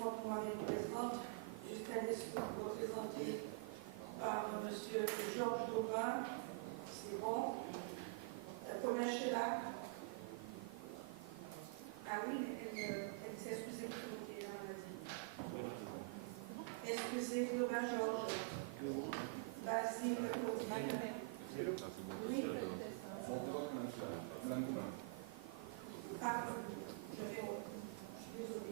moi-même présente, Justin Lescure, représenté par M. Georges Daubin, c'est bon. Thomas Chela. Ah oui, elle s'est excusée pour le excusez, Thomas Georges. Basile, oui. Ah, je suis désolée.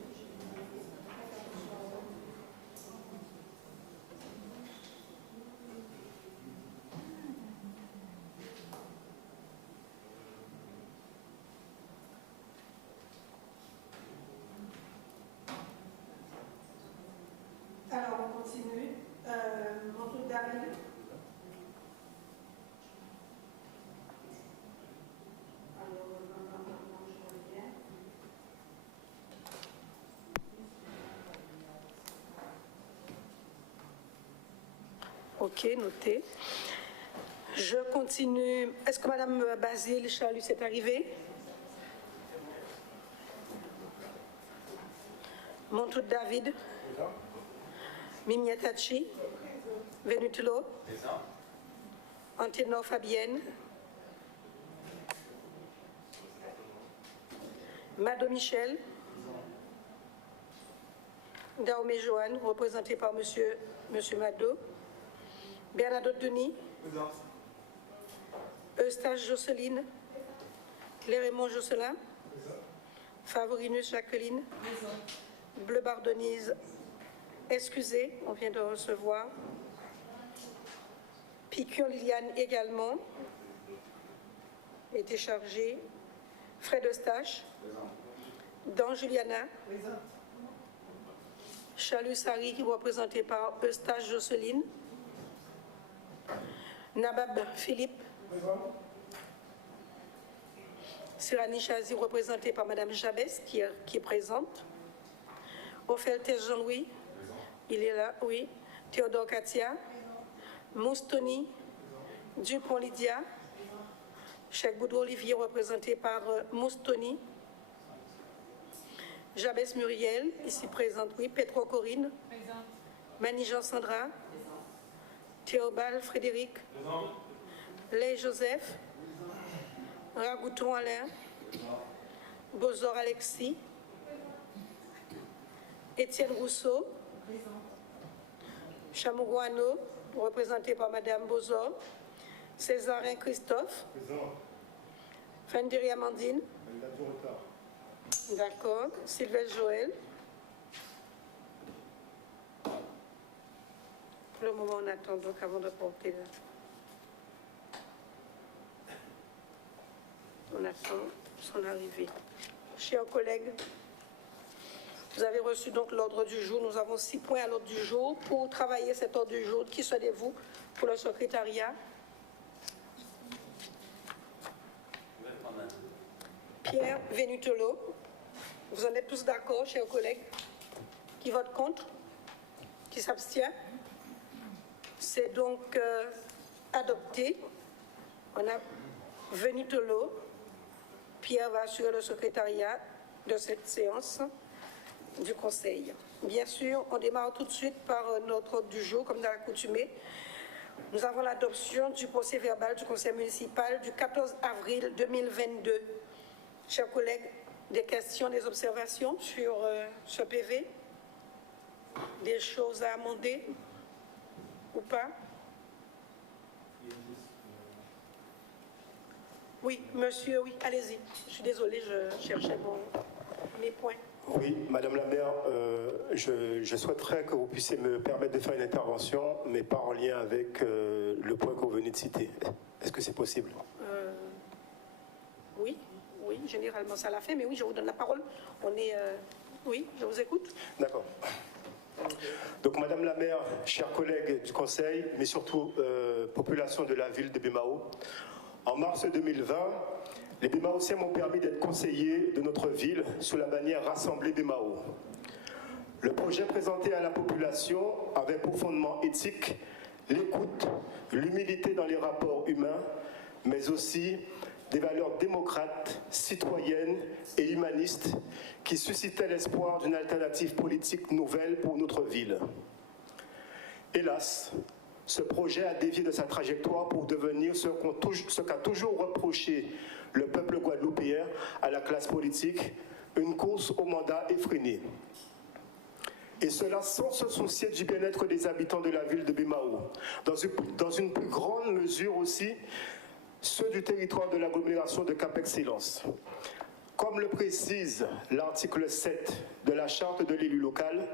Alors, on continue. Mon tour David. Ok, noté. Je continue. Est-ce que Mme Basile Chalus est arrivée? Montout David. Mimiatachi. Venutulo. Antenor Fabienne. Mado Michel. Daomé Joanne, représenté par monsieur Mado. Bernadotte Denis. Eustache Jocelyne. Lérémond Josselin. Favorinus Jacqueline. Bleu Bardonise. Excusez, on vient de recevoir. Piquion Liliane également. Était chargée. Fred Eustache. Dan Juliana. Chalus Harry, représenté par Eustache Jocelyne. Nabab Philippe. Sirani Chazi, représentée par Mme Jabès, qui est présente. Opheltès Jean-Louis, il est là, oui. Théodore Katia. Moustoni. Dupont Lydia. Cheikh Boudou Olivier, représenté par Moustoni. Jabès Muriel, ici présente, oui. Petro Corinne. Présente. Manijan Sandra. Présente. Théobald Frédéric. Présente. Lay Joseph. Présente. Ragouton Alain. Présente. Bozor Alexis. Étienne Rousseau. Présente. Chamourouano, représenté par Madame Bozor. Césarin Christophe. Présent. Fendiri Amandine. D'accord. Sylvestre Joël. Pour le moment, on attend donc avant de porter là. On attend son arrivée. Chers collègues, vous avez reçu donc l'ordre du jour. Nous avons 6 points à l'ordre du jour. Pour travailler cet ordre du jour, qui souhaitez-vous pour le secrétariat? Pierre Venutolo. Vous en êtes tous d'accord, chers collègues? Qui vote contre? Qui s'abstient? C'est donc adopté. On a Venutolo. Pierre va assurer le secrétariat de cette séance du Conseil. Bien sûr, on démarre tout de suite par notre ordre du jour, comme dans l'accoutumée. Nous avons l'adoption du procès verbal du Conseil municipal du 14 avril 2022. Chers collègues, des questions, des observations sur ce PV? Des choses à amender ou pas? Oui, monsieur, oui, allez-y. Je suis désolée, je cherchais mes points. Oui, Madame la maire, je souhaiterais que vous puissiez me permettre de faire une intervention, mais pas en lien avec le point que vous venez de citer. Est-ce que c'est possible? Oui, généralement ça l'a fait, mais oui, je vous donne la parole. Oui, je vous écoute. D'accord. Donc, Madame la maire, chers collègues du Conseil, mais surtout population de la ville de Bemao, en mars 2020, les Bémaotiens m'ont permis d'être conseiller de notre ville sous la bannière Rassemblée Bémao. Le projet présenté à la population avait pour fondement éthique l'écoute, l'humilité dans les rapports humains, mais aussi des valeurs démocrates, citoyennes et humanistes qui suscitaient l'espoir d'une alternative politique nouvelle pour notre ville. Hélas, ce projet a dévié de sa trajectoire pour devenir ce qu'a toujours reproché le peuple guadeloupéen à la classe politique, une course au mandat effréné. Et cela sans se soucier du bien-être des habitants de la ville de Bemao. Dans une plus grande mesure aussi, ceux du territoire de l'agglomération de Cap-Excellence. Comme le précise l'article 7 de la charte de l'élu local,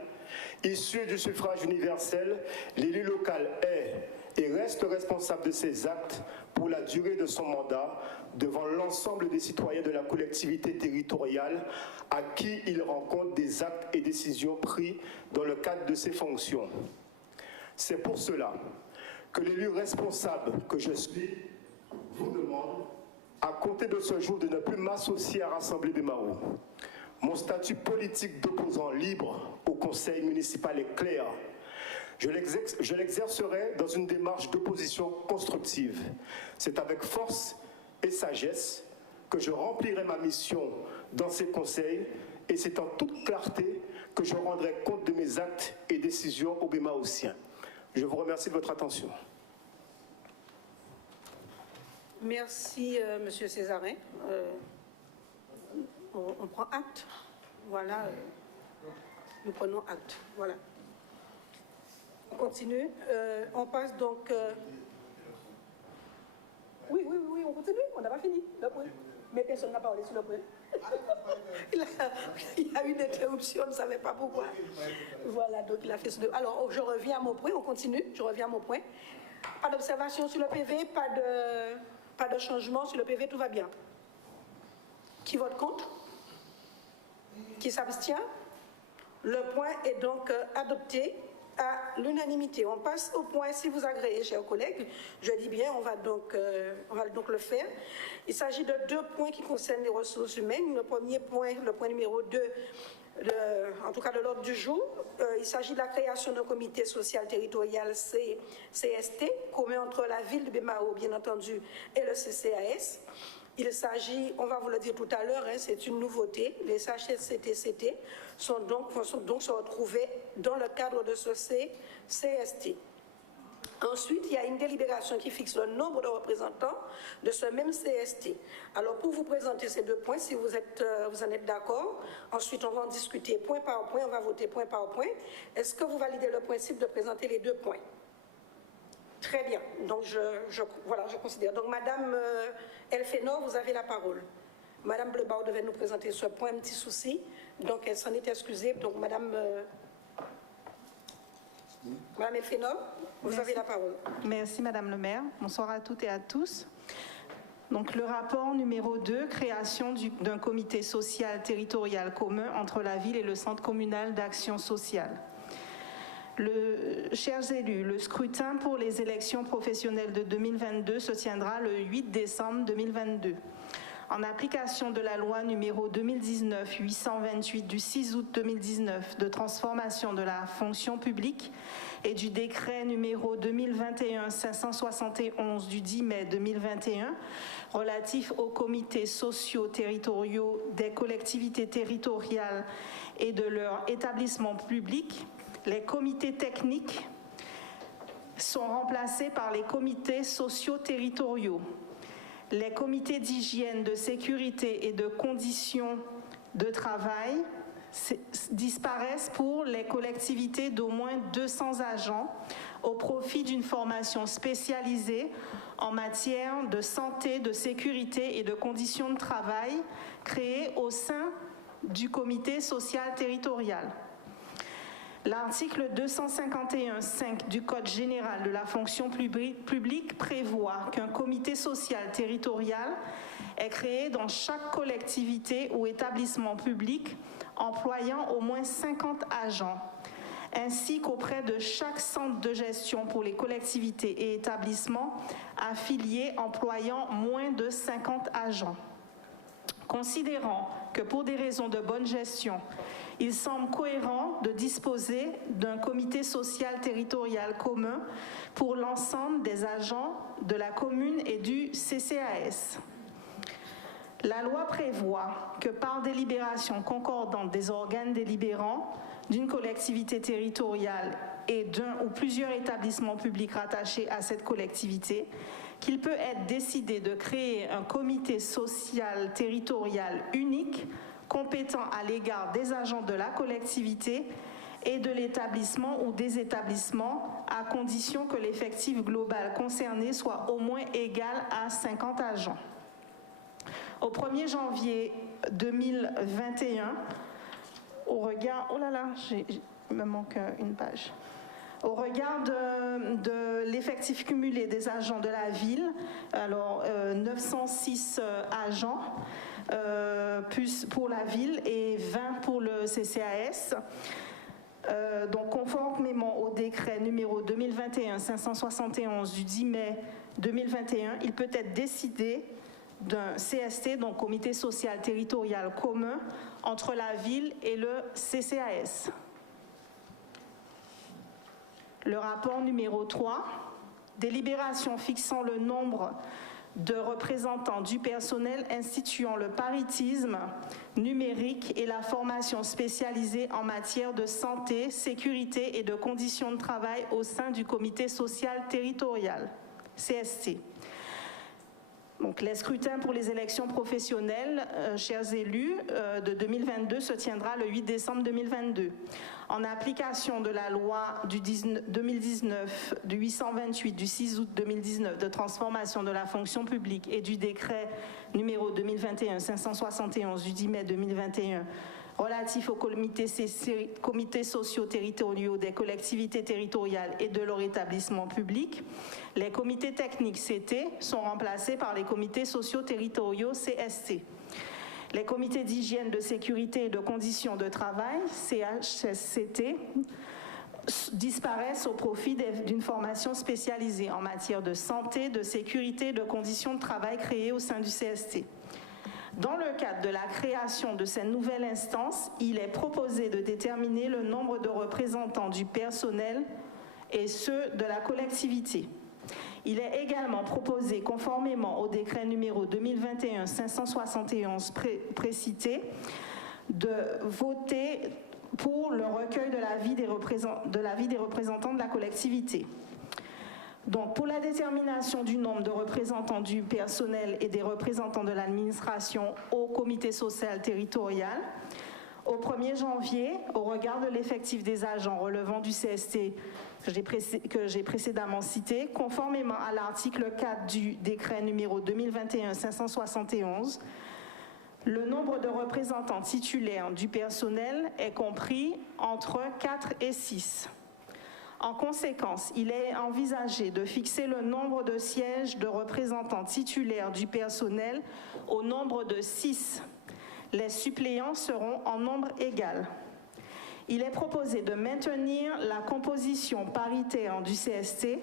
issu du suffrage universel, l'élu local est et reste responsable de ses actes pour la durée de son mandat devant l'ensemble des citoyens de la collectivité territoriale à qui il rend compte des actes et décisions pris dans le cadre de ses fonctions. C'est pour cela que l'élu responsable que je suis vous demande, à compter de ce jour, de ne plus m'associer à Rassemblée Bemao. Mon statut politique d'opposant libre au conseil municipal est clair. Je l'exercerai dans une démarche d'opposition constructive. C'est avec force et sagesse que je remplirai ma mission dans ces conseils et c'est en toute clarté que je rendrai compte de mes actes et décisions aux Bémaotiens. Je vous remercie de votre attention. Merci, Monsieur Césarin. On prend acte. Voilà. Nous prenons acte. Voilà. On continue. On passe donc... Oui, on continue. On n'a pas fini. Le point. Mais personne n'a parlé sur le point. Il y a eu une interruption, on ne savait pas pourquoi. Voilà, donc il a fait ce... Alors, je reviens à mon point. On continue. Je reviens à mon point. Pas d'observation sur le PV, pas de changement sur le PV, tout va bien. Qui vote contre? Qui s'abstient? Le point est donc adopté à l'unanimité. On passe au point, si vous agréez, chers collègues, je dis bien, on va donc le faire. Il s'agit de 2 points qui concernent les ressources humaines. Le premier point, le point numéro 2, en tout cas de l'ordre du jour, il s'agit de la création d'un comité social territorial CST, commun entre la ville de Bemao, bien entendu, et le CCAS. Il s'agit, on va vous le dire tout à l'heure, c'est une nouveauté, les CHSCT vont donc se retrouver dans le cadre de ce CST. Ensuite, il y a une délibération qui fixe le nombre de représentants de ce même CST. Alors, pour vous présenter ces 2 points, si vous en êtes d'accord, ensuite on va en discuter point par point, on va voter point par point. Est-ce que vous validez le principe de présenter les 2 points? Très bien. Donc, je considère. Donc, Madame Elfenor, vous avez la parole. Madame Blebao devait nous présenter ce point, un petit souci. Donc, elle s'en est excusée. Donc, Madame Elfenor, vous avez la parole. Merci, Madame le maire. Bonsoir à toutes et à tous. Donc, le rapport numéro 2, création d'un comité social territorial commun entre la ville et le centre communal d'action sociale. Chers élus, le scrutin pour les élections professionnelles de 2022 se tiendra le 8 décembre 2022. En application de la loi numéro 2019-828 du 6 août 2019 de transformation de la fonction publique et du décret numéro 2021-571 du 10 mai 2021 relatif aux comités sociaux territoriaux des collectivités territoriales et de leurs établissements publics, les comités techniques sont remplacés par les comités sociaux territoriaux. Les comités d'hygiène, de sécurité et de conditions de travail disparaissent pour les collectivités d'au moins 200 agents au profit d'une formation spécialisée en matière de santé, de sécurité et de conditions de travail créée au sein du comité social territorial. L'article 251.5 du Code général de la fonction publique prévoit qu'un comité social territorial est créé dans chaque collectivité ou établissement public employant au moins 50 agents, ainsi qu'auprès de chaque centre de gestion pour les collectivités et établissements affiliés employant moins de 50 agents. Considérant que pour des raisons de bonne gestion, il semble cohérent de disposer d'un comité social territorial commun pour l'ensemble des agents de la commune et du CCAS. La loi prévoit que par délibération concordante des organes délibérants d'une collectivité territoriale et d'un ou plusieurs établissements publics rattachés à cette collectivité, qu'il peut être décidé de créer un comité social territorial unique compétent à l'égard des agents de la collectivité et de l'établissement ou des établissements, à condition que l'effectif global concerné soit au moins égal à 50 agents. Au 1er janvier 2021, au regard... Oh là là, il me manque une page. Au regard de l'effectif cumulé des agents de la ville, alors 906 agents plus pour la ville et 20 pour le CCAS. Donc conformément au décret numéro 2021-571 du 10 mai 2021, il peut être décidé d'un CST, donc Comité social territorial commun, entre la ville et le CCAS. Le rapport numéro 3, délibération fixant le nombre de représentants du personnel instituant le paritisme numérique et la formation spécialisée en matière de santé, sécurité et de conditions de travail au sein du comité social territorial, CST. Donc, les scrutins pour les élections professionnelles, chers élus, de 2022 se tiendra le 8 décembre 2022. En application de la loi du 2019, du 828 du 6 août 2019 de transformation de la fonction publique et du décret numéro 2021-571 du 10 mai 2021 relatif aux comités sociaux territoriaux des collectivités territoriales et de leur établissement public, les comités techniques CT sont remplacés par les comités sociaux territoriaux CST. Les comités d'hygiène, de sécurité et de conditions de travail, CHSCT, disparaissent au profit d'une formation spécialisée en matière de santé, de sécurité et de conditions de travail créée au sein du CST. Dans le cadre de la création de cette nouvelle instance, il est proposé de déterminer le nombre de représentants du personnel et ceux de la collectivité. Il est également proposé, conformément au décret numéro 2021-571 précité, de voter pour le recueil de l'avis des représentants de la collectivité. Donc, pour la détermination du nombre de représentants du personnel et des représentants de l'administration au comité social territorial, au 1er janvier, au regard de l'effectif des agents relevant du CST que j'ai précédemment cité, conformément à l'article 4 du décret numéro 2021-571, le nombre de représentants titulaires du personnel est compris entre 4 et 6. En conséquence, il est envisagé de fixer le nombre de sièges de représentants titulaires du personnel au nombre de 6. Les suppléants seront en nombre égal. Il est proposé de maintenir la composition paritaire du CST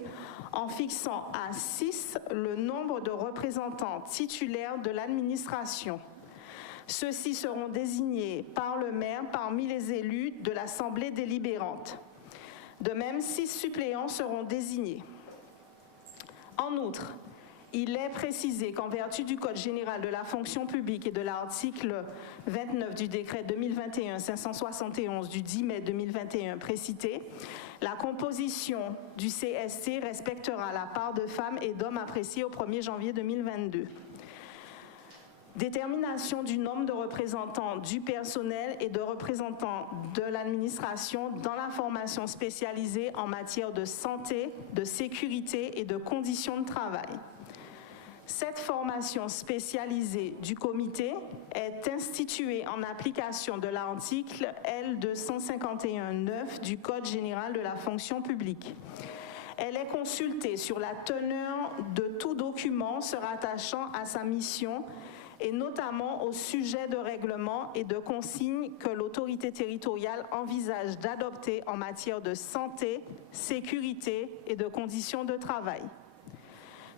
en fixant à 6 le nombre de représentants titulaires de l'administration. Ceux-ci seront désignés par le maire parmi les élus de l'Assemblée délibérante. De même, 6 suppléants seront désignés. En outre, il est précisé qu'en vertu du Code général de la fonction publique et de l'article 29 du décret 2021-571 du 10 mai 2021 précité, la composition du CST respectera la part de femmes et d'hommes appréciée au 1er janvier 2022. Détermination du nombre de représentants du personnel et de représentants de l'administration dans la formation spécialisée en matière de santé, de sécurité et de conditions de travail. Cette formation spécialisée du comité est instituée en application de l'article L251-9 du Code général de la fonction publique. Elle est consultée sur la teneur de tout document se rattachant à sa mission et notamment au sujet de règlements et de consignes que l'autorité territoriale envisage d'adopter en matière de santé, sécurité et de conditions de travail.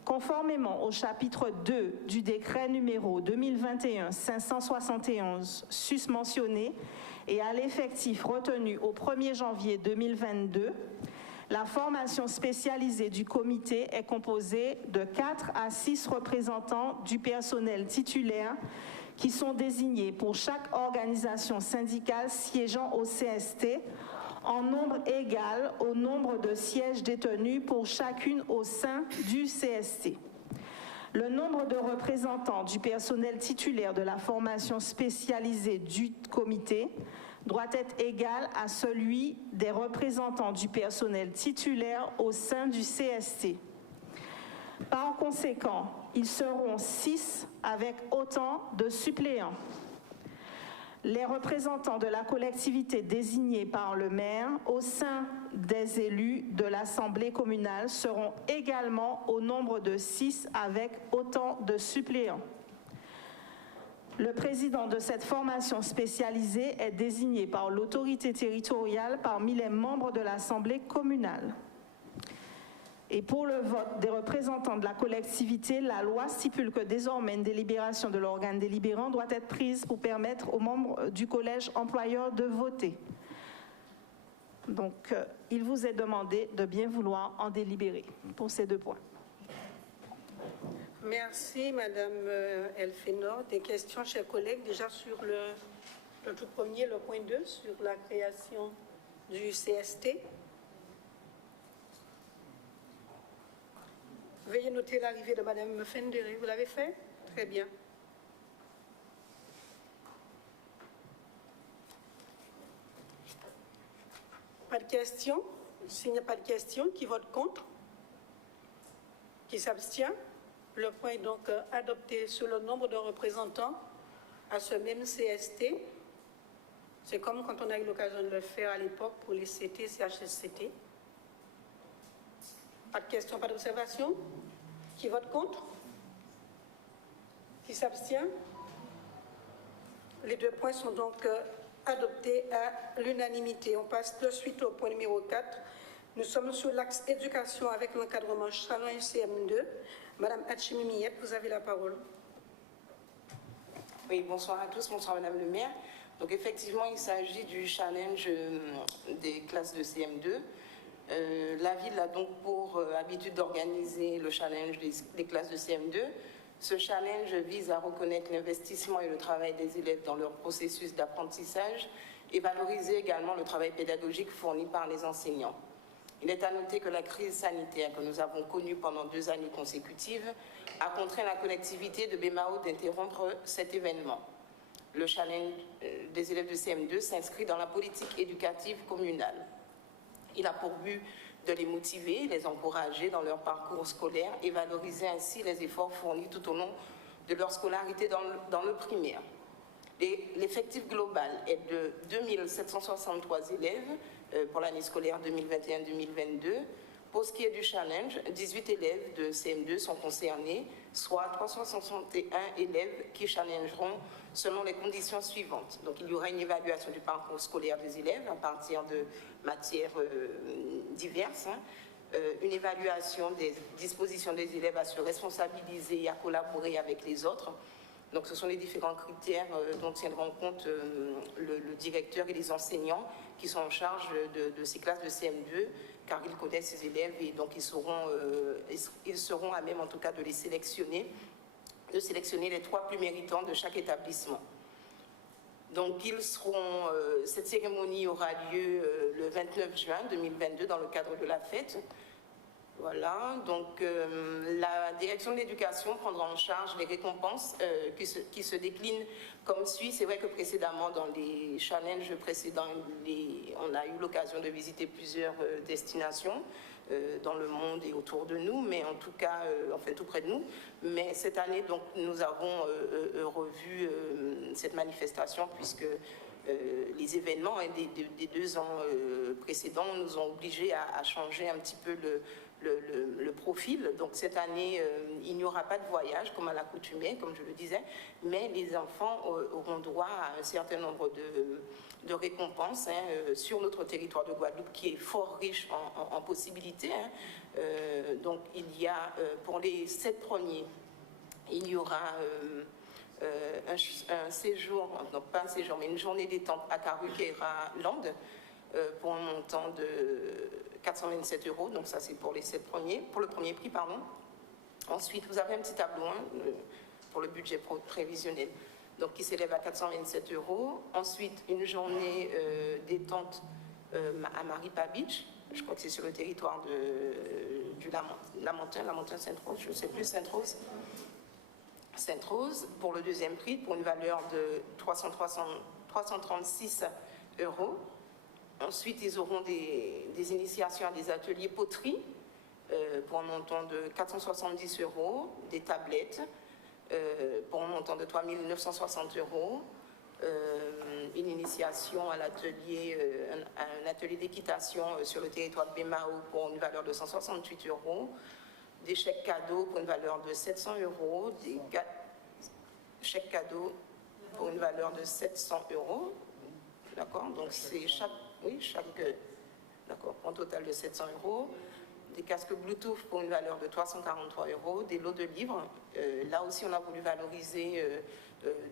Conformément au chapitre 2 du décret numéro 2021-571 susmentionné et à l'effectif retenu au 1er janvier 2022, La formation spécialisée du comité est composée de 4 à 6 représentants du personnel titulaire qui sont désignés pour chaque organisation syndicale siégeant au CST en nombre égal au nombre de sièges détenus pour chacune au sein du CST. Le nombre de représentants du personnel titulaire de la formation spécialisée du comité doit être égal à celui des représentants du personnel titulaire au sein du CST. Par conséquent, ils seront 6 avec autant de suppléants. Les représentants de la collectivité désignés par le maire au sein des élus de l'Assemblée communale seront également au nombre de 6 avec autant de suppléants. Le président de cette formation spécialisée est désigné par l'autorité territoriale parmi les membres de l'Assemblée communale. Et pour le vote des représentants de la collectivité, la loi stipule que désormais une délibération de l'organe délibérant doit être prise pour permettre aux membres du collège employeur de voter. Donc, il vous est demandé de bien vouloir en délibérer pour ces 2 points. Merci, Madame Elfenor. Des questions, chers collègues, déjà sur le tout premier, le point 2, sur la création du CST. Veuillez noter l'arrivée de Madame Fendere. Vous l'avez fait? Très bien. Pas de questions? S'il n'y a pas de questions, qui vote contre? Qui s'abstient? Le point est donc adopté sur le nombre de représentants à ce même CST. C'est comme quand on a eu l'occasion de le faire à l'époque pour les CT, CHSCT. Pas de questions, pas d'observations? Qui vote contre? Qui s'abstient? Les 2 points sont donc adoptés à l'unanimité. On passe de suite au point numéro 4. Nous sommes sur l'axe éducation avec l'encadrement challenge CM2. Madame Hachimi Miette, vous avez la parole. Oui, bonsoir à tous, bonsoir Madame le maire. Donc effectivement, il s'agit du challenge des classes de CM2. La ville a donc pour habitude d'organiser le challenge des classes de CM2. Ce challenge vise à reconnaître l'investissement et le travail des élèves dans leur processus d'apprentissage et valoriser également le travail pédagogique fourni par les enseignants. Il est à noter que la crise sanitaire que nous avons connue pendant 2 années consécutives a contraint la collectivité de Bémao d'interrompre cet événement. Le challenge des élèves de CM2 s'inscrit dans la politique éducative communale. Il a pour but de les motiver, les encourager dans leur parcours scolaire et valoriser ainsi les efforts fournis tout au long de leur scolarité dans le primaire. L'effectif global est de 2763 élèves pour l'année scolaire 2021-2022. Pour ce qui est du challenge, 18 élèves de CM2 sont concernés, soit 361 élèves qui challengeront selon les conditions suivantes. Donc il y aura une évaluation du parcours scolaire des élèves à partir de matières diverses, une évaluation des dispositions des élèves à se responsabiliser et à collaborer avec les autres. Donc ce sont les différents critères dont tiendront compte le directeur et les enseignants qui sont en charge de ces classes de CM2, car ils connaissent ces élèves et donc ils seront à même en tout cas de sélectionner les 3 plus méritants de chaque établissement. Donc cette cérémonie aura lieu le 29 juin 2022 dans le cadre de la fête. Voilà, donc la direction de l'éducation prendra en charge les récompenses qui se déclinent comme suit. C'est vrai que précédemment, dans les challenges précédents, on a eu l'occasion de visiter plusieurs destinations dans le monde et autour de nous, mais en tout cas, enfin tout près de nous. Mais cette année, donc, nous avons revu cette manifestation puisque les événements des 2 ans précédents nous ont obligés à changer un petit peu le profil. Donc cette année, il n'y aura pas de voyage comme à l'accoutumée, comme je le disais, mais les enfants auront droit à un certain nombre de récompenses sur notre territoire de Guadeloupe qui est fort riche en possibilités. Donc il y a pour les 7 premiers, il y aura un séjour, non pas un séjour, mais une journée détente à Karukeira Land. pour un montant de 427 €. Donc ça, c'est pour le premier prix, pardon. Ensuite, vous avez un petit tableau pour le budget prévisionnel, donc qui s'élève à 427 €. Ensuite, une journée détente à Maripa Beach. Je crois que c'est sur le territoire du Lamentin, Sainte-Rose, je ne sais plus, Sainte-Rose, pour le deuxième prix, pour une valeur de 336 €. Ensuite, ils auront des initiations à des ateliers poterie pour un montant de 470 €, des tablettes pour un montant de 3 960 €, une initiation à un atelier d'équitation sur le territoire de Bémao pour une valeur de 168 €, des chèques cadeaux pour une valeur de 700 €, des chèques cadeaux pour une valeur de 700 €. D'accord, donc c'est d'accord, pour un total de 700 €. Des casques Bluetooth pour une valeur de 343 €, des lots de livres. Là aussi, on a voulu valoriser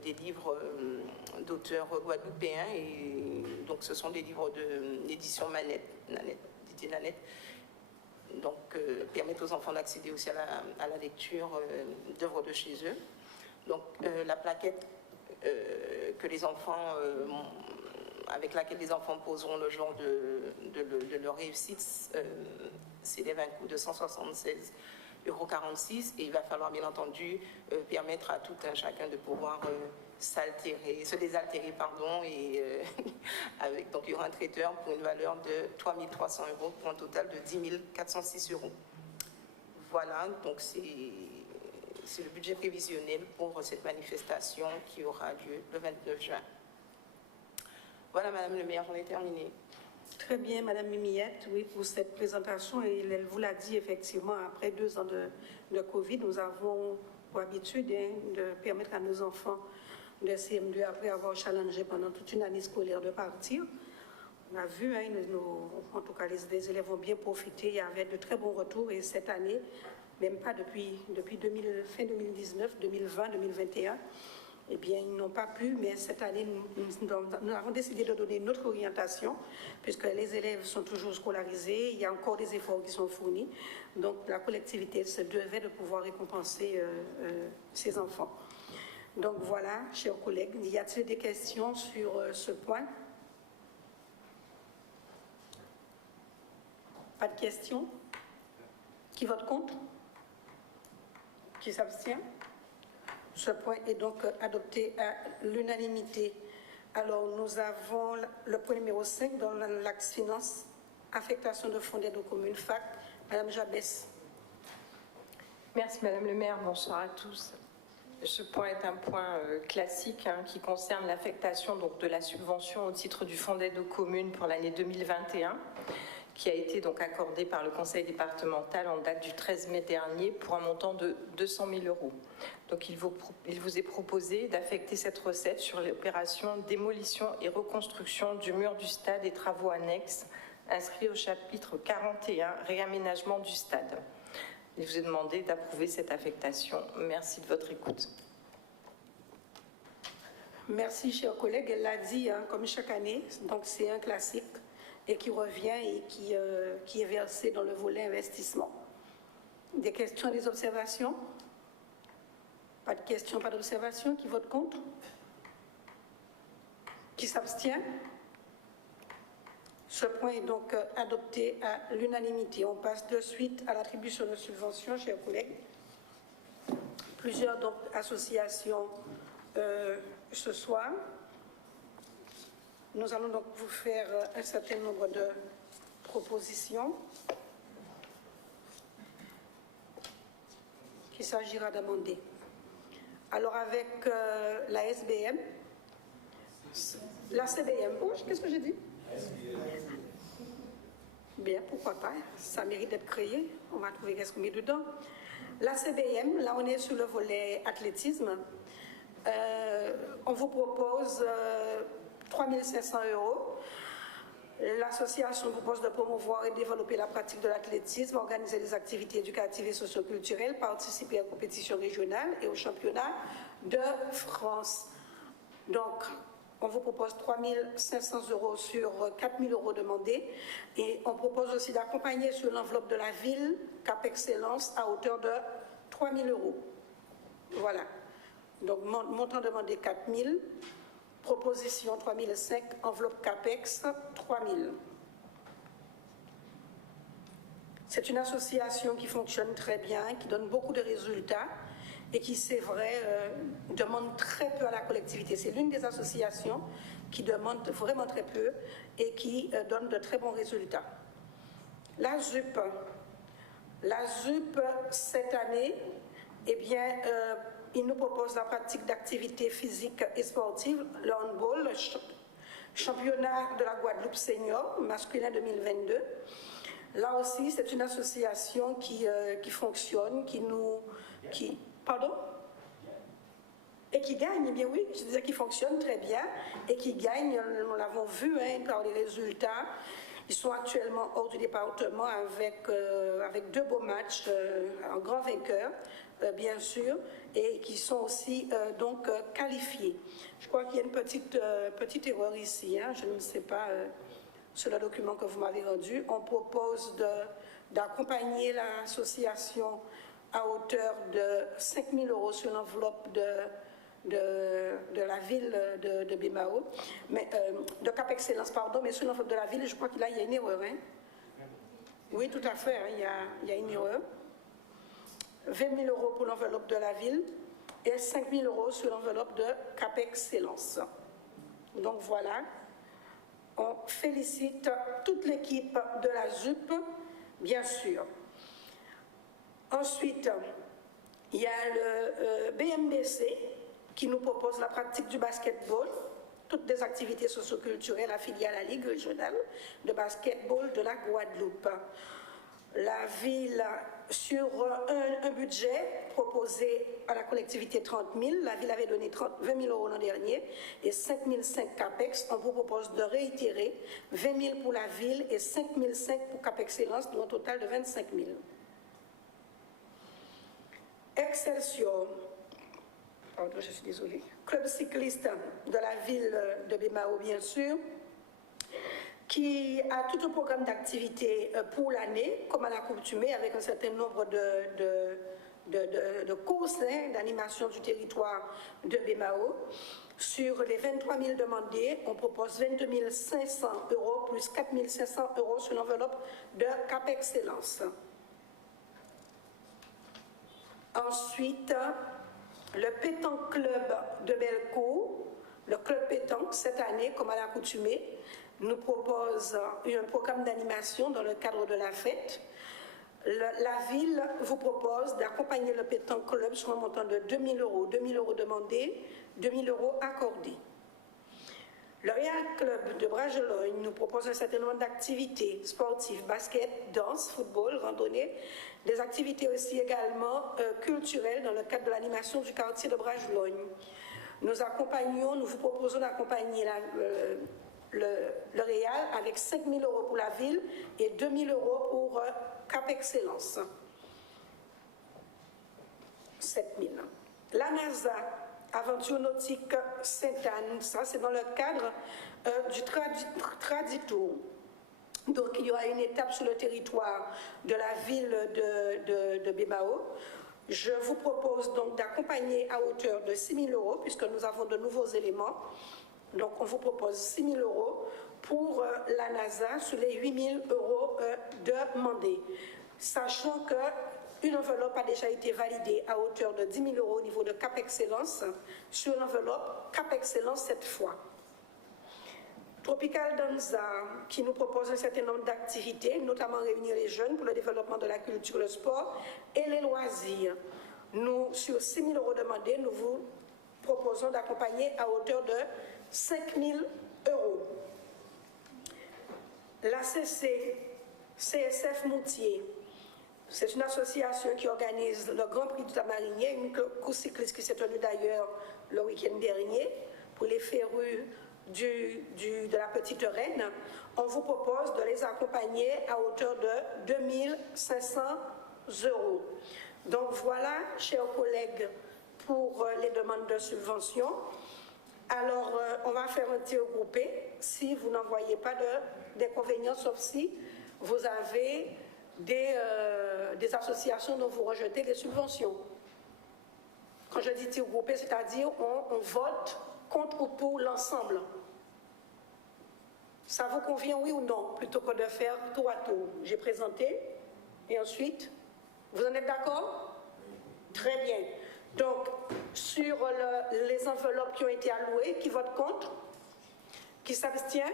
des livres d'auteurs guadeloupéens. Et donc, ce sont des livres d'édition Nanette. Donc, permettent aux enfants d'accéder aussi à la lecture d'œuvres de chez eux. Donc, la plaquette que les enfants... avec laquelle les enfants poseront le jour de leur réussite, s'élève à un coût de 176,46 € et il va falloir bien entendu permettre à tout un chacun de pouvoir se désaltérer, et donc il y aura un traiteur pour une valeur de 3 300 € pour un total de 10 406 €. Voilà, donc c'est le budget prévisionnel pour cette manifestation qui aura lieu le 29 juin. Voilà, Madame le maire, j'en ai terminé. Très bien, Madame Mimillette, oui, pour cette présentation. Et elle vous l'a dit, effectivement, après 2 ans de Covid, nous avons pour habitude de permettre à nos enfants de CM2, après avoir challengé pendant toute une année scolaire, de partir. On a vu, en tout cas, les élèves ont bien profité. Il y avait de très bons retours. Et cette année, même pas depuis fin 2019, 2020, 2021, eh bien, ils n'ont pas pu, mais cette année, nous avons décidé de donner notre orientation, puisque les élèves sont toujours scolarisés, il y a encore des efforts qui sont fournis, donc la collectivité se devait de pouvoir récompenser ces enfants. Donc voilà, chers collègues, y a-t-il des questions sur ce point? Pas de questions? Qui vote contre? Qui s'abstient? Ce point est donc adopté à l'unanimité. Alors, nous avons le point numéro 5 dans l'axe finance, affectation de fonds d'aide aux communes, FAC. Madame Jabès. Merci Madame le maire, bonsoir à tous. Ce point est un point classique qui concerne l'affectation de la subvention au titre du fonds d'aide aux communes pour l'année 2021. Qui a été donc accordé par le conseil départemental en date du 13 mai dernier pour un montant de 200 000 €. Donc il vous est proposé d'affecter cette recette sur l'opération démolition et reconstruction du mur du stade et travaux annexes inscrits au chapitre 41 réaménagement du stade. Il vous est demandé d'approuver cette affectation. Merci de votre écoute. Merci, chers collègues. Elle l'a dit, comme chaque année, donc c'est un classique et qui revient et qui est versé dans le volet investissement. Des questions, des observations? Pas de questions, pas d'observations. Qui vote contre? Qui s'abstient? Ce point est donc adopté à l'unanimité. On passe de suite à l'attribution de subventions, chers collègues. Plusieurs donc, associations ce soir. Nous allons donc vous faire un certain nombre de propositions qu'il s'agira d'amender. Alors avec la SBM, la CBM, qu'est-ce que j'ai dit? Bien, pourquoi pas, ça mérite d'être créé, on va trouver qu'est-ce qu'on met dedans. La CBM, là on est sur le volet athlétisme, on vous propose 3 500 €. L'association propose de promouvoir et développer la pratique de l'athlétisme, organiser des activités éducatives et socioculturelles, participer à compétitions régionales et au championnat de France. Donc, On vous propose 3 500 € sur 4 000 € demandés. Et on propose aussi d'accompagner sur l'enveloppe de la ville Cap Excellence à hauteur de 3 000 €. Voilà. Donc, montant demandé 4 000, proposition 3 500, enveloppe CAPEX 3 000. C'est une association qui fonctionne très bien, qui donne beaucoup de résultats et qui, c'est vrai, demande très peu à la collectivité. C'est l'une des associations qui demande vraiment très peu et qui donne de très bons résultats. La ZUP, cette année, eh bien, il nous propose la pratique d'activités physiques et sportives, le handball, le championnat de la Guadeloupe senior, masculin 2022. Là aussi, c'est une association qui fonctionne, pardon? Et qui gagne, eh bien oui, je disais qu'il fonctionne très bien et qui gagne, nous l'avons vu par les résultats. Ils sont actuellement hors du département avec 2 beaux matchs, un grand vainqueur, bien sûr, et qui sont aussi donc qualifiés. Je crois qu'il y a une petite erreur ici, je ne sais pas, sur le document que vous m'avez rendu. On propose d'accompagner l'association à hauteur de 5 000 € sur l'enveloppe de la ville de Bemao, mais de Cap Excellence, pardon, mais sur l'enveloppe de la ville, je crois qu'il y a une erreur. Oui, tout à fait, il y a une erreur. 20 000 € pour l'enveloppe de la ville et 5 000 € sur l'enveloppe de Cap Excellence. Donc voilà, on félicite toute l'équipe de la ZUP, bien sûr. Ensuite, il y a le BMBC qui nous propose la pratique du basketball, toutes des activités socioculturelles affiliées à la Ligue régionale de basketball de la Guadeloupe. La ville, sur un budget proposé à la collectivité 30 000, la ville avait donné 20 000 € l'an dernier et 5 500 CAPEX. On vous propose de réitérer 20 000 pour la ville et 5 500 pour Cap Excellence, dont un total de 25 000. Excelsior, pardon, je suis désolée, club cycliste de la ville de Bemao, bien sûr, qui a tout un programme d'activités pour l'année, comme à l'accoutumée, avec un certain nombre de courses d'animation du territoire de Bemao. Sur les 23 000 demandés, on propose 22 500 € plus 4 500 € sur l'enveloppe de Cap Excellence. Ensuite, le Pétanque Club de Bellecour, le club pétanque, cette année, comme à l'accoutumée, nous propose un programme d'animation dans le cadre de la fête. La ville vous propose d'accompagner le Pétanque Club sur un montant de 2 000 €. 2 000 € demandés, 2 000 € accordés. Le Real Club de Bragelogne nous propose un certain nombre d'activités sportives, basket, danse, football, randonnée, des activités aussi également culturelles dans le cadre de l'animation du quartier de Bragelogne. Nous vous proposons d'accompagner le Real avec 5 000 € pour la ville et 2 000 € pour Cap Excellence. 7 000. La NASA, Aventure nautique Sainte-Anne, ça c'est dans le cadre du Traditour. Donc il y aura une étape sur le territoire de la ville de Bemao. Je vous propose donc d'accompagner à hauteur de 6 000 € puisque nous avons de nouveaux éléments. Donc on vous propose 6 000 € pour la NASA sur les 8 000 € demandés. Sachant qu'une enveloppe a déjà été validée à hauteur de 10 000 € au niveau de Cap Excellence sur l'enveloppe Cap Excellence cette fois. Tropical Danza, qui nous propose un certain nombre d'activités, notamment réunir les jeunes pour le développement de la culture, le sport et les loisirs. Nous, sur 6 000 € demandés, nous vous proposons d'accompagner à hauteur de 5 000 €. CSF Moutier, c'est une association qui organise le Grand Prix du Tamarinier, une course cycliste qui s'est tenue d'ailleurs le week-end dernier pour les férus de la Petite Reine. On vous propose de les accompagner à hauteur de 2 500 €. Donc voilà, chers collègues, pour les demandes de subvention. Alors, on va faire un tir groupé si vous n'en voyez pas d'inconvénients, sauf si vous avez des associations dont vous rejetez les subventions. Quand je dis tir groupé, c'est-à-dire on vote contre ou pour l'ensemble. Ça vous convient, oui ou non, plutôt que de faire tour à tour? J'ai présenté et ensuite, vous en êtes d'accord? Très bien. Donc, sur les enveloppes qui ont été allouées, qui votent contre? Qui s'abstient?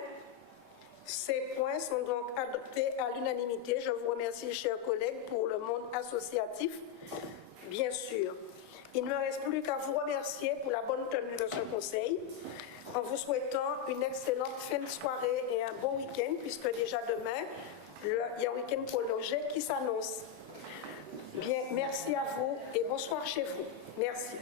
Ces points sont donc adoptés à l'unanimité. Je vous remercie, chers collègues, pour le monde associatif, bien sûr. Il ne me reste plus qu'à vous remercier pour la bonne tenue de ce conseil, en vous souhaitant une excellente fin de soirée et un bon week-end, puisque déjà demain, il y a un week-end prolongé qui s'annonce. Bien, merci à vous et bonsoir chez vous. Merci.